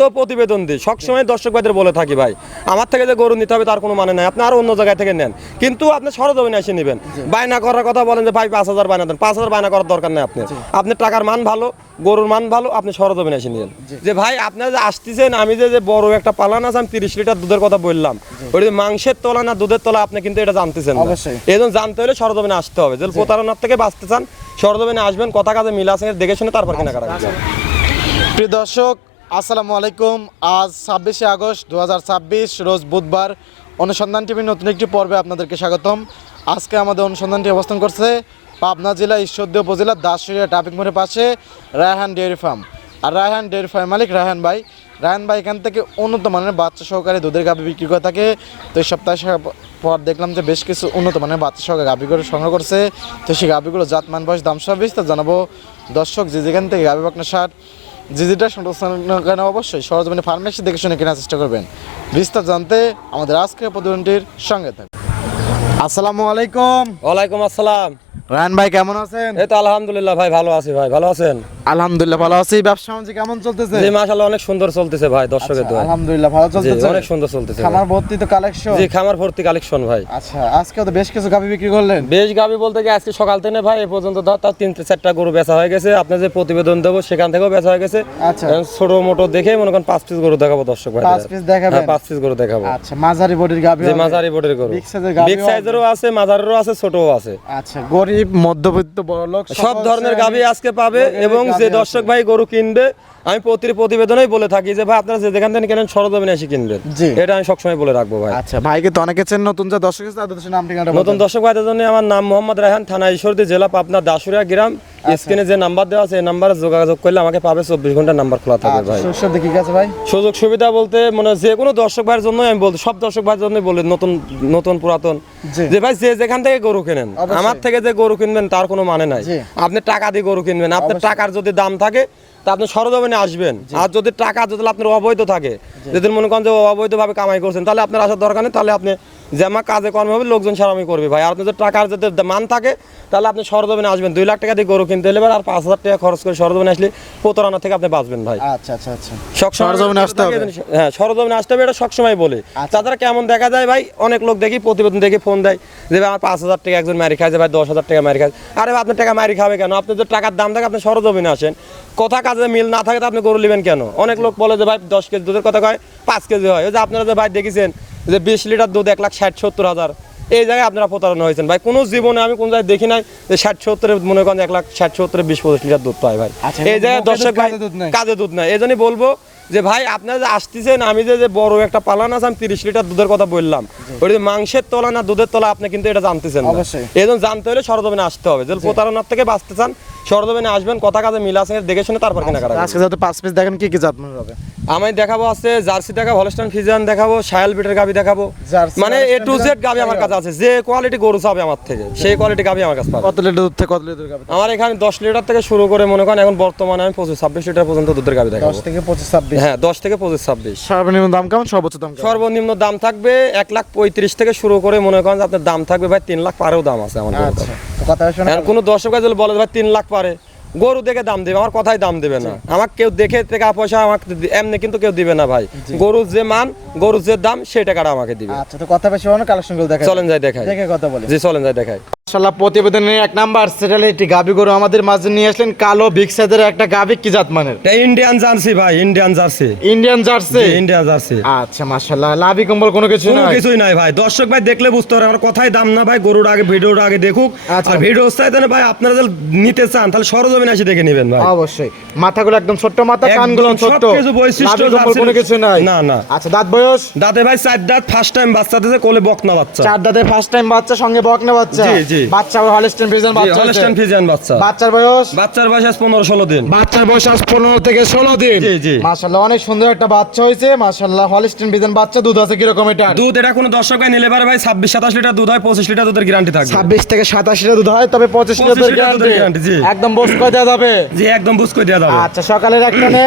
তো প্রতিবেদন দিই সবসময় দর্শক ভাইদের বলে থাকি ভাই আমার থেকে যে গরু নিতে হবে তার কোনো মানে নাই, আপনি আরো অন্য জায়গায় থেকে নেন, কিন্তু আপনি সরজমিনে এসে নেবেন। বায়না করার কথা বলেন যে ভাই 5,000 বায়না দেন, 5,000 বায়না করার দরকার নেই। আপনি টাকার মান ভালো, গরুর মান ভালো, আপনি সরজমিনে এসে নিন। যে ভাই আপনারা যে আসতেছেন, আমি যে বড় একটা পালান আছে, আমি 30 লিটার দুধের কথা বললাম, ওই যে মাংসের তলা না দুধের তলা আপনি কিন্তু এটা জানতেছেন না। এই জন্য জানতে হলে সরজমিনে আসতে হবে। যদি প্রতারণার থেকে বাঁচতে চান সরজমিনে আসবেন, কথা কাজে মিল আছে দেখে শুনে তারপর কেনাকাটা করবেন। প্রিয় দর্শক আসসালামু আলাইকুম। আজ 26শে আগস্ট 2026 রোজ বুধবার। অনুসন্ধান টিভির নতুন একটি পর্বে আপনাদেরকে স্বাগতম। আজকে আমাদের অনুসন্ধানটি অবস্থান করছে পাবনা জেলা ঈশ্বরদী উপজেলার দাসুরিয়া ট্রাফিক মোড়ের পাশে রায়হান ডেয়ারি ফার্ম। আর রায়হান ডেয়ারি ফার্ম মালিক রায়হান ভাই এখান থেকে উন্নত মানের বাচ্চা সহকারে দুধের গাভী বিক্রি করে থাকে। তো এই সপ্তাহে পর দেখলাম যে বেশ কিছু উন্নত মানের বাচ্চা সহকারে গাভীগুলো সংগ্রহ করছে। তো সেই গাভীগুলো জাতমান বয়স দাম সব বিস্তার জানাবো দর্শক। যে যেখান থেকে গাভী বাকনা সার যেটা কেন অবশ্যই সরজমিনে ফার্মেসি দেখে শুনে কেনার চেষ্টা করবেন। বিস্তার জানতে আমাদের আজকের প্রতিবেদনটির সঙ্গে থাকুন। আসসালামু আলাইকুম। ওয়ালাইকুম আসসালাম। রায়হান ভাই কেমন আছেন? এই তো আলহামদুলিল্লাহ ভাই ভালো আছি। ভাই ভালো আছেন? আলহামদুলিল্লাহ ভালো আছি। ব্যবসা বাণিজ্য কেমন চলতেছে? জি মাশাআল্লাহ অনেক সুন্দর চলতেছে ভাই, দর্শকের দোয়া। আলহামদুলিল্লাহ ভালো চলতেছে, অনেক সুন্দর চলতেছে। খামার ভর্তি তো কালেকশন? জি খামার ভর্তি কালেকশন ভাই। আচ্ছা আজকে তো বেশ কিছু গাভী বিক্রি করলেন? বেশ গাভী বলতে কি আজকে সকাল থেকে ভাই এ পর্যন্ত তার 3-4টা গরু বেচা হয়ে গেছে। আপনি যে প্রতিবেদন দেবো সেখান থেকেও বেচা হয়ে গেছে। আচ্ছা ছোট মোটো দেখে মনে করেন 5 পিস গরু দেখাবো দর্শক ভাই। 5 পিস দেখাবেন? 5 পিস গরু দেখাবো। আচ্ছা মাঝারি বডির গাভী? জি মাঝারি বডির গরু, বিগ সাইজেরও আছে, মাঝারিরও আছে, ছোটও আছে। আচ্ছা গরিব মধ্যবিত্ত বড়লোক সব ধরনের গাভী আজকে পাবে। এবং যে দর্শক ভাই গরু কিনবে আমি প্রতিবেদনেই বলে থাকি যে ভাই আপনারা যে যেখান থেকে কেনেন সরজমিনে এসে কিনবেন, এটা আমি সবসময় বলে রাখবো ভাই। আচ্ছা ভাইকে তো অনেকে চেন, নতুন যে দর্শক আছে তাদের নাম ঠিকানা নতুন দর্শক ভাইদের জন্য আমার নাম মোহাম্মদ রায়হান, থানা ঈশ্বরদী, জেলা পাবনা, দাসুরিয়া গ্রাম। স্ক্রিনে যে নাম্বার দেওয়া আছে এই নাম্বারে যোগাযোগ করলে আমাকে পাবে। 24 ঘন্টা নাম্বার খোলা থাকবে ভাই। কি আছে ভাই সুযোগ সুবিধা বলতে মানে যে কোনো দর্শক ভাইয়ের জন্য আমি বলতে, সব দর্শক ভাইয়ের জন্য বলি, নতুন পুরাতন, যে ভাই যে যেখান থেকে গরু কেনেন, আমার থেকে যে গরু কিনবেন তার কোনো মানে নাই। আপনি টাকা দিয়ে গরু কিনবেন, আপনার টাকার যদি দাম থাকে তা আপনি সরজমিনে আসবেন। আর যদি টাকা যদি আপনার অবৈধ থাকে, যদি মনে করেন যে অবৈধভাবে কামাই করছেন, তাহলে আপনার আসার দরকার নেই। তাহলে আপনি যেমন কাজে কর্মে হবে লোকজন সারামি করবে ভাই। আর আপনি যদি টাকার যদি মান থাকে তাহলে আপনি সরজমিনে আসবেন। 2 লাখ টাকা দিয়ে গরু কিনতে হলে আর 5,000 টাকা খরচ করে সরজমিনে আসলে প্রতারণা থেকে আপনি বাঁচবেন ভাই। আচ্ছা আচ্ছা আচ্ছা সরজমিনে আসতে হবে। হ্যাঁ সরজমিনে আসতে হবে, এটা সবসময় বলি। তাছাড়া কেমন দেখা যায় ভাই, অনেক লোক দেখি প্রতিবেদন দেখি ফোন দেয় যে ভাই আমার 5,000 টাকা একজন মারি খায়, ভাই 10,000 টাকা মারি খায়। আরে ভাই আপনার টাকা মারি খাবে কেন? আপনি যদি টাকার দাম থাকে আপনি সরজমিনে আসেন। কথা কাজে মিল না থাকে তো আপনি গরু নেবেন কেন? অনেক লোক বলে যে ভাই 10 কেজি দুধের কথা কয় 5 কেজি হয়। ওই যে আপনারা যে ভাই দেখেছেন যে 20 লিটার দুধ 1,60,70,000, এই জায়গায় আপনারা প্রতারণা হয়েছেন ভাই। কোনো জীবনে আমি কোন জায়গায় দেখি নাই যে 60-70 মনে করেন 1,60-70 20-25 লিটার দুধ পায় ভাই। এই জায়গায় দর্শক ভাই কাজে দুধ নাই। এই জন্যই বলবো যে ভাই আপনারা যে আসতেছেন, আমি যে বড় একটা পালান আছে, আমি 30 লিটার দুধের কথা বললাম, ওই যে মাংসের তলা না দুধের তলা আপনি কিন্তু এটা জানতেছেন না। এই জন্য জানতে হলে সরজমিনে আসতে হবে। যদি প্রতারণার থেকে বাঁচতে চান সরজমিনে আসবেন, কথা কাজে মিল আছে দেখে শুনে তারপর কেনাকাটা করবেন। আজকে যাতে 5 পিস দেখেন কি কি জাত হবে? আমি দেখাবো আছে জার্সি দেখাবো, হলস্টাইন ফ্রিজিয়ান দেখাবো, শায়াল বিটের গাভী দেখাবো, মানে A to Z গাভী আমার কাছে আছে। যে কোয়ালিটি গরু চাবে আমার থেকে সেই কোয়ালিটি গাভী আমার কাছে পাবে। কত লিটার দুধ থেকে কত লিটার গাভী? আমার এখানে 10 লিটার থেকে শুরু করে মনে করেন এখন বর্তমানে আমি 25-26 লিটার পর্যন্ত দুধের গাভী দেখাবো। 10 থেকে 25-26? হ্যাঁ 10 থেকে 25-26। সর্বনিম্ন দাম কেমন, সর্বোচ্চ দাম কেমন? সর্বনিম্ন দাম থাকবে 1,35,000 থেকে শুরু করে মনে করেন আপনার দাম থাকবে ভাই 3 লাখ পারেও দাম আছে আমার। আচ্ছা তো কথা শুনে কোনো দর্শক যদি বলে ভাই 3 লাখ পারে, গরু দেখে দাম দেবে, আমার কথাই দাম দেবে না। আমাকে কেউ দেখে টাকা পয়সা আমাকে এমনি কিন্তু কেউ দিবে না ভাই। গরুর যে মান, গরুর যে দাম সেই টাকাটা আমাকে দিবে। আচ্ছা তো কথা বেশি অনেক কালেকশন গুলো দেখাই, চলেন যাই দেখাই, দেখে কথা বলি। জি চলেন যাই দেখাই। মাশাআল্লাহ প্রতিবেদনের 1 নাম্বার সেটালিটি গাভী গরু আমাদের মাঝে নিয়ে আসলেন। কালো বিগ সাইজের একটা গাভী, কি জাত মানের? এটা ইন্ডিয়ান জার্সি ভাই, Indian jersey. Indian jersey? Indian jersey. আচ্ছা মাশাআল্লাহ লাভি কম্বল কোনো কিছু নাই? কোনো কিছুই নাই ভাই। দর্শক ভাই দেখলে বুঝতে পারে আমার কথাই দাম না ভাই। গরুর আগে ভিডিওর আগে দেখুক। আর ভিডিও চাইতে না ভাই আপনারা যদি নিতে চান তাহলে সরজমিনে এসে দেখে নেবেন ভাই। অবশ্যই। মাথাগুলো একদম ছোট মাথা, কানগুলো ছোট, কিছু বৈশিষ্ট্য কোনো কিছু নাই? না না। আচ্ছা দাঁত বয়স? দাঁতে ভাই 4 দাঁত, ফার্স্ট টাইম বাচ্চা দিতে, কোলে বকনা বাচ্চা। 4 দাঁতে ফার্স্ট টাইম বাচ্চা, সঙ্গে বকনা বাচ্চা? জি জি। বাচ্চা হলস্টাইন ফ্রিজিয়ান বাচ্চা? হলস্টাইন ফ্রিজিয়ান বাচ্চা। বাচ্চার বয়স? বাচ্চার বয়স 15-16 দিন। বাচ্চার বয়স 15 থেকে 16 দিন? জি জি। মাশাআল্লাহ অনেক সুন্দর একটা বাচ্চা হয়েছে মাশাআল্লাহ। হলস্টাইন ফ্রিজিয়ান বাচ্চা। দুধ আছে কি রকম এটা? দুধ এটা কোনো দর্শক ভাই নিলে পারে ভাই 26-27 লিটার দুধ হয়, 25 লিটার দুধের গ্যারান্টি থাকবে। 26 থেকে 27 লিটার দুধ হয়, তবে 25 লিটার গ্যারান্টি। জি একদম বস কয় দেওয়া যাবে? জি একদম বুঝ করে দেওয়া যাবে। আচ্ছা সকালের একটানে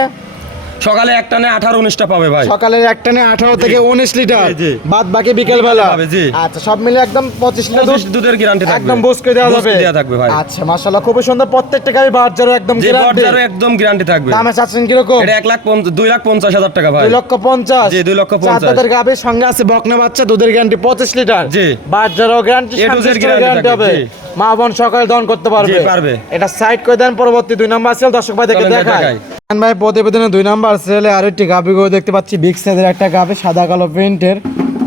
সকালে একটা নেই 18-19টা পাবে ভাই। সকালের একটা নে 18 থেকে 19 লিটার, জি। বাদ বাকি বিকেল বেলা পাবে, জি। আচ্ছা, সব মিলে একদম 25 লিটার 25 দুধের গ্যারান্টি থাকবে, একদম বুঝ করে দেওয়া যাবে, দেওয়া থাকবে ভাই। আচ্ছা মাশাআল্লাহ, খুবই সুন্দর। প্রত্যেকটা গাড়ি বাজারও একদম যে গ্যারান্টি, বর্জারও একদম গ্যারান্টি থাকবে। দামে চাচ্ছেন কি রকম? এটা 2,50,000 টাকা ভাই। 2,50,000, জি, 2,50,000 চার দাঁতের গাভীর সঙ্গে আছে বকনা বাচ্চা, দুধের গ্যারান্টি 25 লিটার, জি। বাজারও guarantee, A to Z guarantee guarantee হবে, থাকবে, জি। মা বোন সকালে দহন করতে পারবে, জি, পারবে। এটা সাইড করে দেন। পরবর্তী 2 নাম্বার সিরিয়াল দর্শক ভাই দেখে চলেন ভাই, দেখায়। দেখাই। ভাই প্রতিবেদনে 2 নাম্বার সিরিয়ালে আরো একটি গাভী গরু দেখতে পাচ্ছি, বিগ সাইজের একটা গাভী, সাদা কালো প্রিন্টের।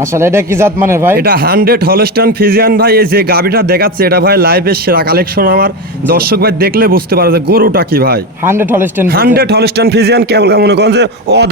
আসলে এটা কি জাত মানের ভাই? এটা 100 হলস্টাইন ফ্রিজিয়ান ভাই। এই যে গাবিটা দেখাচ্ছে এটা ভাই লাইভের সেরা কালেকশন। আমার দর্শক ভাই দেখলে বুঝতে পারে যে গরুটা কি ভাই। 100 হলস্টেইন, 100 হলস্টাইন ফ্রিজিয়ান। কেবল মনে করেন যে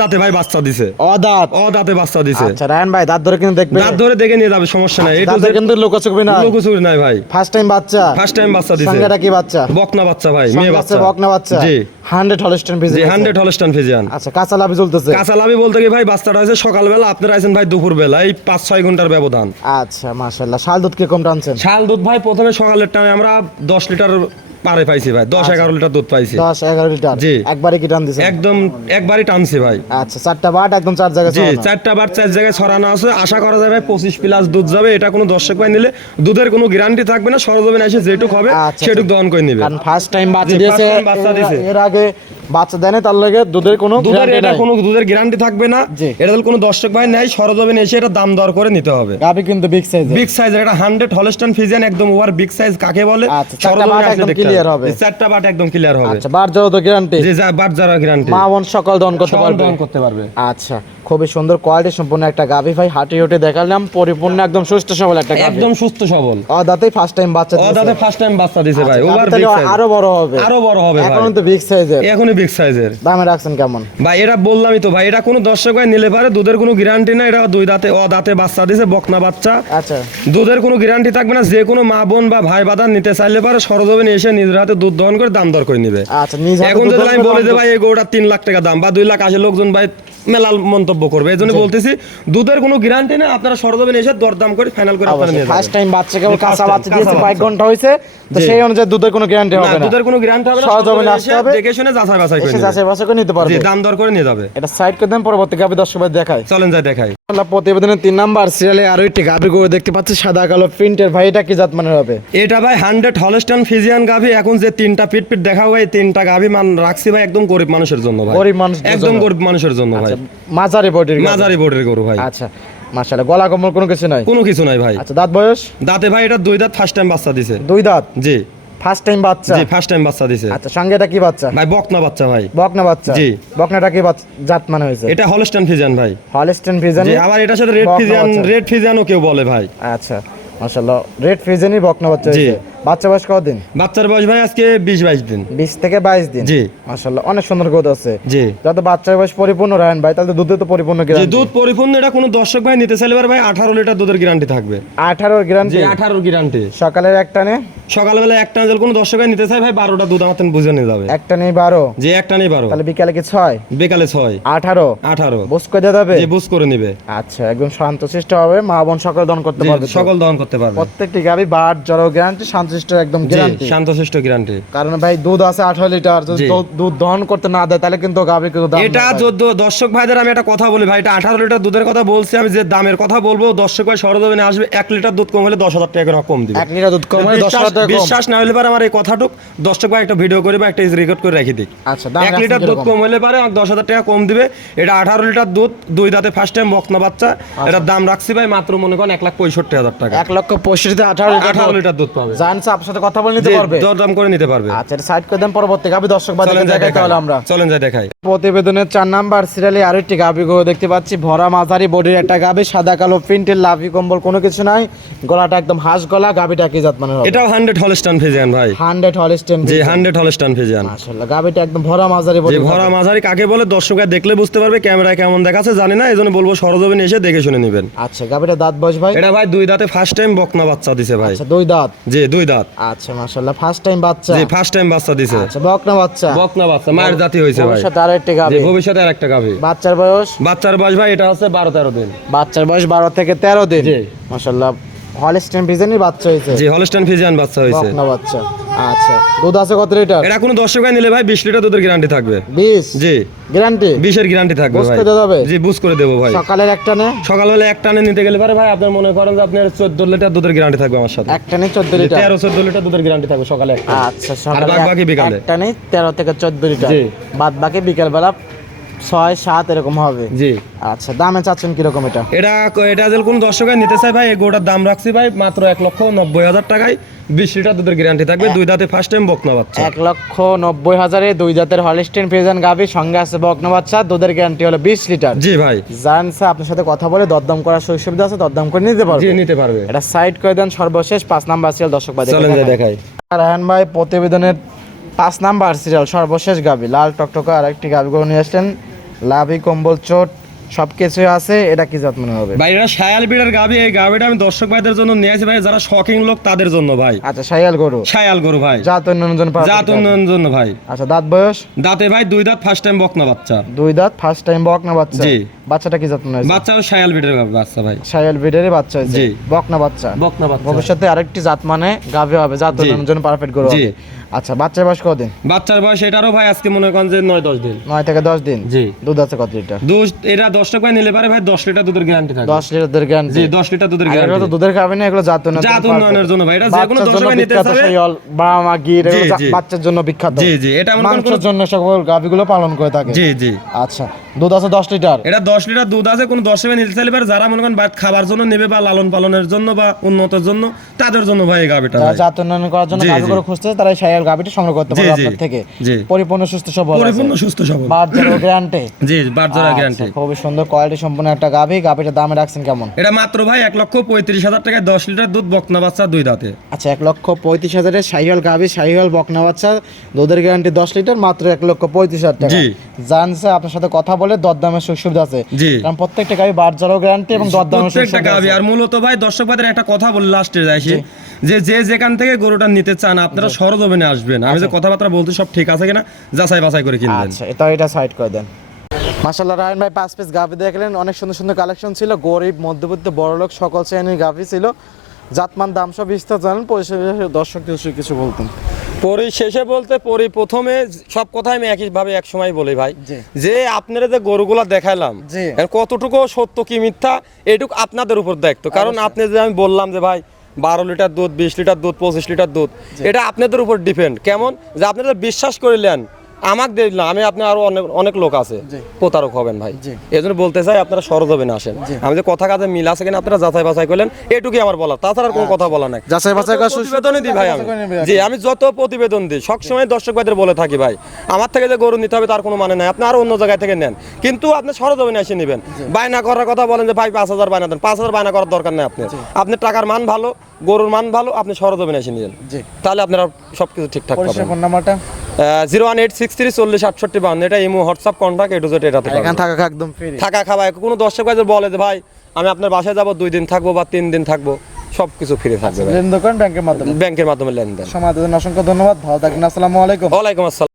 দাঁতে ভাই বাচ্চা দিছে, অদাঁত। দাঁতে বাচ্চা দিছে। আচ্ছা রায়ন ভাই দাঁত ধরে কিন্তু দেখবে, দাঁত ধরে দেখে নিয়ে যাবে, সমস্যা নাই। এটা দাঁতের কিন্তু লোকচুকবি না, লুকোচুরি নাই ভাই। ফার্স্ট টাইম বাচ্চা, ফার্স্ট টাইম বাচ্চা দিছে। সঙ্গেটা কি বাচ্চা? বকনা বাচ্চা ভাই, মেয়ে সঙ্গে বাচ্চা, আছে বকনা বাচ্চা, জি। 100 হলস্টেইন জি, ফ্রিজিয়ান, 100 হলস্টাইন ফ্রিজিয়ান। আচ্ছা কাঁচা লাভি চলতেছে, কাঁচা লাভি বলতে কি ভাই, বাচ্চাটা হয়েছে সকালবেলা, আপনারা আছেন ভাই দুপুর বেলা, এই 5-6 ঘন্টার ব্যবধান। আচ্ছা মাশাআল্লাহ। শাল দুধ কি কম টানছেন? শাল দুধ ভাই প্রথমে সকালের টাইমে আমরা 10 লিটার পারে পাইছি ভাই, 10-11 লিটার দুধ পাইছি। 10-11 লিটার, জি। একবারে কি টান দিছেন? একদম একবারই টানছে ভাই। আচ্ছা, 4টা বাট একদম 4 জায়গায় জি, ছড়ানো। 4টা বার 4 জায়গায় ছড়ানো আছে। আশা করা যায় ভাই 25 প্লাস দুধ যাবে। এটা কোনো দর্শক ভাই নিলে দুধের কোনো গ্যারান্টি থাকবে না, সরজমিনে এসে যেটুক হবে আচ্ছা, সেটুক দহন করে নেবে। কারণ ফার্স্ট টাইম বাচ্চা জি, দিয়েছে, first time বাচ্চা দিয়েছে। এর আগে বাচ্চা দেয় না, তার লাগে দুধের কোনো দুধের guarantee এটা নাই। কোনো দুধের গ্যারান্টি থাকবে না। জি। এটা যদি কোনো দর্শক ভাই নেয় সরজমিনে এসে এটা দাম দর করে নিতে হবে। গাভী কিন্তু বিগ সাইজের, বিগ সাইজের, এটা 100 হলস্টাইন ফ্রিজিয়ান, একদম ওভার বিগ সাইজ কাকে বলে। আচ্ছা, 4টা বাট একদম clear হবে। 4টা বাট একদম ক্লিয়ার হবে। আচ্ছা বার যাও তো গ্যারান্টি, জি, যা বাট যারা গ্যারান্টি, মা বোন সকল দহন করতে সব পারবে। দহন করতে পারবে। আচ্ছা, খুবই সুন্দর কোয়ালিটি সম্পূর্ণ একটা গাভী ভাই, হাঁটি উঠে দেখালাম, পরিপূর্ণ একদম সুস্থ সবল একটা গাভী, একদম সুস্থ সবল। দাঁতেই ফার্স্ট টাইম বাচ্চা দিয়েছে। দাদা ফার্স্ট টাইম বাচ্চা দিছে ভাই, আচ্ছা, ওভার গাভী বিগ তাহলে সাইজ, আরো বড় হবে, আরো বড় হবে ভাই। এখন তো বিগ সাইজের, এখনই বিগ সাইজের। দামে রাখছেন কেমন? ভাই এটা বললামই তো ভাই, এটা কোনো দর্শক ভাই নিলে পারে, দুধের কোনো গ্যারান্টি না। এটা 2 দাঁতে দাঁতে বাচ্চা দিছে, বকনা বাচ্চা। আচ্ছা দুধের কোনো গ্যারান্টি থাকবে না। যে কোনো মা বোন বা ভাই বাদান নিতে চাইলে পারে সরজমিনে এসে নিজের হাতে দুধ দহন করে দাম দর করে নিবে। আচ্ছা, নিজ হাতে এখন দুধ যদি দহন আমি করে বলি যে দাম ভাই এই গরুটা 3 লাখ টাকা দাম বা 2 লাখ, আসে লোকজন ভাই মেলাল মন্তব্য করবে। এই জন্য বলতেছি দুধের কোনো গ্যারান্টি না, আপনারা সরজমিনে এসে দরদাম করে ফাইনাল করে আপনারা নিয়ে ফার্স্ট যাবেন। টাইম বাচ্চা কেবল first কাঁচা time, বাচ্চা দিয়েছে, কাঁচা 5 বাচ্চা। ঘন্টা হয়েছে, তো জি। সেই অনুযায়ী দুধের কোনো গ্যারান্টি না, হবে না, দুধের কোনো গ্যারান্টি হবে না। সরজমিনে আসতে হবে, দেখে শুনে যাচাই বাছাই করে এসে নিবে। যাচাই বাছাই করে নিতে পারবে। জি, দাম দর করে নিয়ে যাবে। এটা সাইড করে দেন, পরবর্তী গাভী দর্শক ভাই দেখায়। চলেন যাই দেখাই। আমরা প্রতিবেদনের 3 নাম্বার সিরিয়ালে আরো একটি গাভী গরু দেখতে পাচ্ছি, সাদা কালো প্রিন্টের ভাই, এটা কি জাত মানের হবে? এটা ভাই 100 হলস্টাইন ফ্রিজিয়ান গাভী। এখন যে 3টা পিট দেখা হয়, 3টা গাভী মান রাখছি ভাই একদম গরিব মানুষের জন্য ভাই, গরিব মানুষদের একদম জন্য। গরিব মানুষের জন্য ভাই। মাঝারি বডির গাভী। মাঝারি বোর্ডের গরু ভাই। আচ্ছা মাশাআল্লাহ, গলা কম্বল কোনো কিছু নাই? কোনো কিছু নাই ভাই। আচ্ছা, দাঁত বয়স? দাঁতে ভাই এটা 2 দাঁত, ফার্স্ট টাইম বাচ্চা দিছে। 2 দাঁত, জি ফার্স্ট টাইম বাচ্চা। জি, ফার্স্ট টাইম বাচ্চা দিছে। আচ্ছা, সঙ্গে এটা কি বাচ্চা? ভাই বকনা বাচ্চা ভাই। বকনা বাচ্চা। জি। বকনাটা কি জাত মানে হয়েছে? এটা হলস্টাইন ফ্রিজিয়ান ভাই। Holstein Friesian. জি, আবার এটার সাথে রেড বকনা ফ্রিজিয়ান, বাচ্চা। রেড ফ্রিজিয়ানও কেউ বলে ভাই। আচ্ছা মাশাআল্লাহ, রেড ফ্রিজিয়ানই বকনা বাচ্চা জি। হয়েছে। বাচ্চা বয়স কতদিন? বাচ্চার বয়স ভাই আজকে 20-22 দিন। 20 থেকে 22 দিন। জি। মাশাআল্লাহ, অনেক সুন্দর গোদ আছে। জি। যত বাচ্চার বয়স পরিপূর্ণ রায়ন ভাই, তাহলে দুধে তো পরিপূর্ণ যে গ্যারান্টি। দুধ পরিপূর্ণ, এটা কোনো দর্শক ভাই নিতে চাইলে ভাই 18 লিটার দুধের গ্যারান্টি থাকবে। 18 গ্যারান্টি। জি, 18 গ্যারান্টি। সকালের একটা নে, সকালবেলা একটা যদি কোনো দর্শক ভাই নিতে চাই ভাই 12টা দুধ আমার থেকে বুঝে নিয়ে যাবে। একটা নেই 12, যে একটা নেই 12, তাহলে বিকালে কি 6? বিকালে 6, 18 বুঝ করে দেওয়া যাবে। যে বুঝ করে নিবে। আচ্ছা, একদম শান্তশিষ্ট হবে, মা বোন সকল দহন করতে জি, পারবে তো? সকল দহন করতে পারবে। প্রত্যেকটি গাভী বাট জড়ো গ্যারান্টি, শান্তশিষ্ট একদম জি, গ্যারান্টি। শান্তশিষ্ট গ্যারান্টি। কারণ ভাই দুধ আছে 18 লিটার, যদি জি। দুধ দহন করতে না দেয় তাহলে কিন্তু গাভী কিন্তু দাম এটা না পায়। যদি দর্শক ভাইদের আমি একটা কথা বলি ভাই, এটা 18 লিটার দুধের কথা বলছি, আমি যে দামের কথা বলবো দর্শক ভাই সরজমিনে আসবে, 1 লিটার দুধ কম হলে 10,000 টাকা করে কম দিবে। 1 লিটার দুধ কম হলে 10,000 টাকা কম। বিশ্বাস না হলে পারে আমার এই কথাটুক দর্শক ভাই একটা ভিডিও করে বা একটা রেকর্ড করে রেখে দিক। আচ্ছা, দাম 1 লিটার দুধ কম হলে পারে আমার 10,000 টাকা কম দিবে। এটা 18 লিটার দুধ, 2 দাঁতে ফার্স্ট টাইম বকনা বাচ্চা। এটার দাম রাখছি ভাই মাত্র মনে করেন 1,65,000 টাকা। 1,65,000 18 লিটার 18 লিটার দুধ পাবে। জানছে আপনার সাথে কথা বলে নিতে জি, পারবে। দরদাম করে নিতে পারবে। আচ্ছা, এটা সাইড করে দেন, পরবর্তী গাভী দর্শক বাজারে চলেন যাই দেখাই দেখাই। তাহলে আমরা। চলেন যাই দেখাই। প্রতিবেদনের 4 নাম্বার সিরিয়ালে আরেকটি গাভী গরু দেখতে পাচ্ছি, ভরা মাঝারি বডির একটা গাভী, সাদা কালো প্রিন্টের, লাভি কম্বল কোনো কিছু নাই, গলাটা একদম হাঁস গলা। গাভীটা কি জাত মানের হবে? এটাও 100 হলস্টাইন ফ্রিজিয়ান ভাই। 100 হলস্টেইন। জি, 100 হলস্টাইন ফ্রিজিয়ান। মাশাআল্লাহ, গাভীটা একদম ভরা মাঝারি যে বডি। ভরা মাঝারি কাকে বলে দর্শকরা দেখলে বুঝতে পারবে, ক্যামেরায় কেমন দেখাচ্ছে জানি না, এজন্য বলবো সরজমিনে এসে দেখে শুনে নেবেন। আচ্ছা, গাভীটা দাঁত বয়স ভাই? এটা ভাই 2 দাঁতে ফার্স্ট টাইম বকনা বাচ্চা দিছে ভাই। আচ্ছা, 2 দাঁত। জি, 2 দাঁত। আচ্ছা মাশাআল্লাহ, ফার্স্ট টাইম বাচ্চা। জি, ফার্স্ট টাইম বাচ্চা দিছে। আচ্ছা, বকনা বাচ্চা। বকনা বাচ্চা, মায়ের জাতি হইছে ভাই। ভবিষ্যতে আরেকটি জি, গাভী। ভবিষ্যতে আরেকটা গাভী। বাচ্চার বয়স? বাচ্চার বয়স ভাই এটা হচ্ছে 12-13 দিন। বাচ্চার বয়স 12 থেকে 13 দিন। জি। মাশাআল্লাহ, হলস্টেইন ফ্রিজিয়ানের বাচ্চা হয়েছে। জি, হলস্টাইন ফ্রিজিয়ান বাচ্চা হইছে। বকনা বাচ্চা। আচ্ছা, দুধ আছে কত লিটার? এটা কোনো দর্শক ভাই নিলে ভাই 20 লিটার দুধের গ্যারান্টি থাকবে। 20 জি গ্যারান্টি? 20 এর গ্যারান্টি থাকবে বুঝ ভাই। করে দেওয়া যাবে? জি বুঝ করে দেবো ভাই। সকালের একটা নে? সকালবেলা এক টানে নিতে গেলে পারে ভাই আপনার মনে করেন যে আপনার 14 লিটার দুধের গ্যারান্টি থাকবে আমার সাথে। এক টানে 14 লিটার? 13-14 লিটার দুধের গ্যারান্টি থাকবে সকালে একটা। আচ্ছা, আর সকালে বাদ বাকি বিকালে। এক টানে 13 থেকে 14 লিটার, জি। বাদ বাকি বিকাল বেলা 6-7 এরকম হবে। জি আচ্ছা, দামে চাচ্ছেন কিরকম এটা? এটা যদি কোনো দর্শক ভাই নিতে চায় ভাই, এই গোটার দাম রাখছি ভাই মাত্র 1,90,000 টাকায়। 20 লিটার দুধের গ্যারান্টি থাকবে, দুই দাঁতে ফার্স্ট টাইম বকনা বাচ্চা। 1,90,000-এ দুই জাতের হলিস্টিন ফ্রিজিয়ান গাভী, সঙ্গে আছে বকনা বাচ্চা, দুধের গ্যারান্টি হলো 20 লিটার। জি ভাই। জানছে আপনার সাথে কথা বলে দরদাম করার সুযোগ সুবিধা আছে, দরদাম করে নিতে পারবে। জি নিতে পারবে। এটা সাইড করে দেন। সর্বশেষ 5 নাম্বার সিরিয়াল দর্শক ভাই চলেন যাই দেখাই। রায়হান ভাই প্রতিবেদনের 5 নাম্বার সিরিয়াল সর্বশেষ গাভী, লাল টকটকা আরেকটি গাভী করে নিয়ে আসলেন, লাভি কম্বল চোট সবকিছু আছে। এটা কি জাত মনে হবে ভাই? এটা শায়াল বিড়ার গাভী। এই গাভীটা আমি দর্শক ভাইদের জন্য নিয়ে আসি ভাই, যারা শখিং লোক তাদের জন্য ভাই। আচ্ছা, শায়াল গরু, শায়াল গরু ভাই, জাত উন্নয়নের জন্য জাত উন্নয়নের জন্য ভাই। আচ্ছা, দাঁত বয়স? দাঁতে ভাই দুই দাঁত ফার্স্ট টাইম বকনা বাচ্চা। দুই দাঁত ফার্স্ট টাইম বকনা বাচ্চা। জি। বাচ্চাটা কি জাত মনে হয়? বাচ্চা শায়াল বিড়ার বাচ্চা ভাই। শায়াল ব্রিডেরই বাচ্চা হয়েছে। জি। বকনা বাচ্চা। বকনা বাচ্চা। ভবিষ্যতে আরেকটি জাত মানে গাভী হবে, জাত জি। উন্নয়নের জন্য পারফেক্ট গরু জি। হবে। আচ্ছা, বাচ্চার বয়স কতদিন? বাচ্চার বয়স এটারও ভাই আজকে মনে করেন যে 9-10 দিন। 9 থেকে 10 দিন। জি। দুধ আছে কত লিটার? দুধ এটা দর্শক ভাই নিলে পারে ভাই 10 লিটার দুধের গ্যারান্টি থাকবে। 10 লিটার দুধের গ্যারান্টি? জি 10 লিটার দুধের এগুলো তো গ্যারান্টি। দুধের খাবে না, এগুলো জাত উন্নয়নের জাত জন্য উন্নয়নের জন্য ভাই, এটা যে কোনো বাচ্চার দর্শক জন্য ভাই নিতে বিখ্যাত চাবে। শায়াল, ব্রাহ্মা, গির, এগুলো জি, জি। বাচ্চার জন্য বিখ্যাত। জি জি এটা মনে করেন মাংসের জন্য সকল গাভীগুলো পালন করে থাকে। জি জি আচ্ছা, দুধ আছে 10 লিটার? এটা 10 লিটার দুধ আছে। কোন দর্শক ভাই নিতে চাইলে পারে যারা মনে করেন বাট খাবার জন্য নেবে বা লালন পালনের জন্য বা উন্নতের জন্য, তাদের জন্য ভাই এই গাভীটা যারা ভাই। জাত উন্নয়ন করার জন্য জি, গাভীগুলো জি। খুঁজতেছে, তারা এই শায়াল গাভীটি সংগ্রহ করতে জি, পারবে জি। আপনার থেকে। জি। পরিপূর্ণ সুস্থ সবল আছে। পরিপূর্ণ সুস্থ সবল। বাচ্চারও গ্যারান্টি? জি বারজোড়া গ্যারান্টি। খুবই সুন্দর কোয়ালিটি সম্পন্ন একটা গাভী। গাভীটার দামে রাখছেন কেমন? এটা মাত্র ভাই 1,35,000 টাকায় 10 লিটার দুধ, বকনা বাচ্চা, দুই দাঁতে। আচ্ছা, 1,35,000-এর শাহিওয়াল গাভী, শাহিওয়াল বকনা বাচ্চা, দুধের গ্যারান্টি 10 লিটার, মাত্র 1,35,000 টাকা। জি। জানছে আপনার সাথে কথা বলে দরদামের সুযোগ সুবিধা আছে। জি। কারণ প্রত্যেকটা গাভী বারজারও গ্যারান্টি এবং দরদামের সুযোগ প্রত্যেকটা সুবিধা গাভী। আছে। আর মূলত ভাই দর্শক ভাইদের একটা কথা বলে লাস্টে যাইছি, যে যেখান থেকে গরুটা নিতে চান আপনারা সরজমিনে আসবেন। আমি যে কথাবার্তা বলতে সব ঠিক আছে কিনা যাচাই বাছাই করে কিনবেন। আচ্ছা, এটা সাইড করে দেন। মাশাআল্লাহ, রায়হান ভাই 5 পিস গাভী দেখলেন, অনেক সুন্দর সুন্দর কালেকশন ছিল। গরিব, মধ্যবিত্ত, বড়লোক সকল শ্রেণীর গাভী ছিল। জাতমান, দাম সব বিস্তারিত জানেন। পরিশেষে দর্শকদের কিছু বলতেন? পরিশেষে বলতে প্রথমে সব কথাই আমি একইভাবে এক সময় বলি ভাই, জি। যে আপনারা যে গরুগুলা দেখাইলাম জি। এর কতটুকু সত্য কি মিথ্যা এটুকু আপনাদের উপর দায়িত্ব। কারণ আপনি যে আমি বললাম যে ভাই 12 লিটার দুধ, 20 লিটার দুধ, 25 লিটার দুধ, এটা আপনাদের উপর ডিপেন্ড। কেমন যে আপনারা বিশ্বাস করিলেন আমাকে দিলাম, আমি আপনি আরো অনেক লোক আছে প্রতারক হবেন ভাই। এই জন্য বলতে চাই আপনারা সরজমিনে আসেন। আমি যে কথা কাজে মিল আছে কিনা আপনারা যাচাই বাছাই করলেন, এটুকুই আমার বলা, তাছাড়া আর কোনো কথা বলা নাই। যাচাই বাছাই করার সুযোগ- প্রতিবেদনই দিই ভাই আমি। জি আমি যত প্রতিবেদন দিই সবসময় দর্শক ভাইদের বলে থাকি ভাই, আমার থেকে যে গরু নিতে হবে তার কোনো মানে নাই, আপনি আরো অন্য জায়গায় থেকে নেন, কিন্তু আপনি সরজমিনে এসে নেবেন। বায়না করার কথা বলেন যে ভাই 5,000 বায়না দেন, 5,000 বায়না করার দরকার নেই। আপনি টাকার মান ভালো, গরুর মান ভালো, আপনি সরজমিনে এসে নিলেন, তাহলে আপনারা সবকিছু ঠিকঠাক পাবেন। ফোন নাম্বারটা? 01863406852, এটা ইমো, হোয়াটসঅ্যাপ, কন্টাক্ট এটু জেড এটাতে এখানে পাবেন। থাকা একদম ফ্রি। থাকা খাওয়া কোনো দর্শক ভাই যদি বলে যে ভাই আমি আপনার বাসায় যাবো 2 দিন থাকবো বা 3 দিন থাকবো, সবকিছু ফ্রি থাকবে ভাই। লেনদেন করেন ব্যাংকের মাধ্যমে? ব্যাংকের মাধ্যমে লেনদেন। সময় দেওয়ার জন্য অসংখ্য ধন্যবাদ। ভালো থাকবেন। আসসালামু আলাইকুম। ওয়ালাইকুম আসসালাম।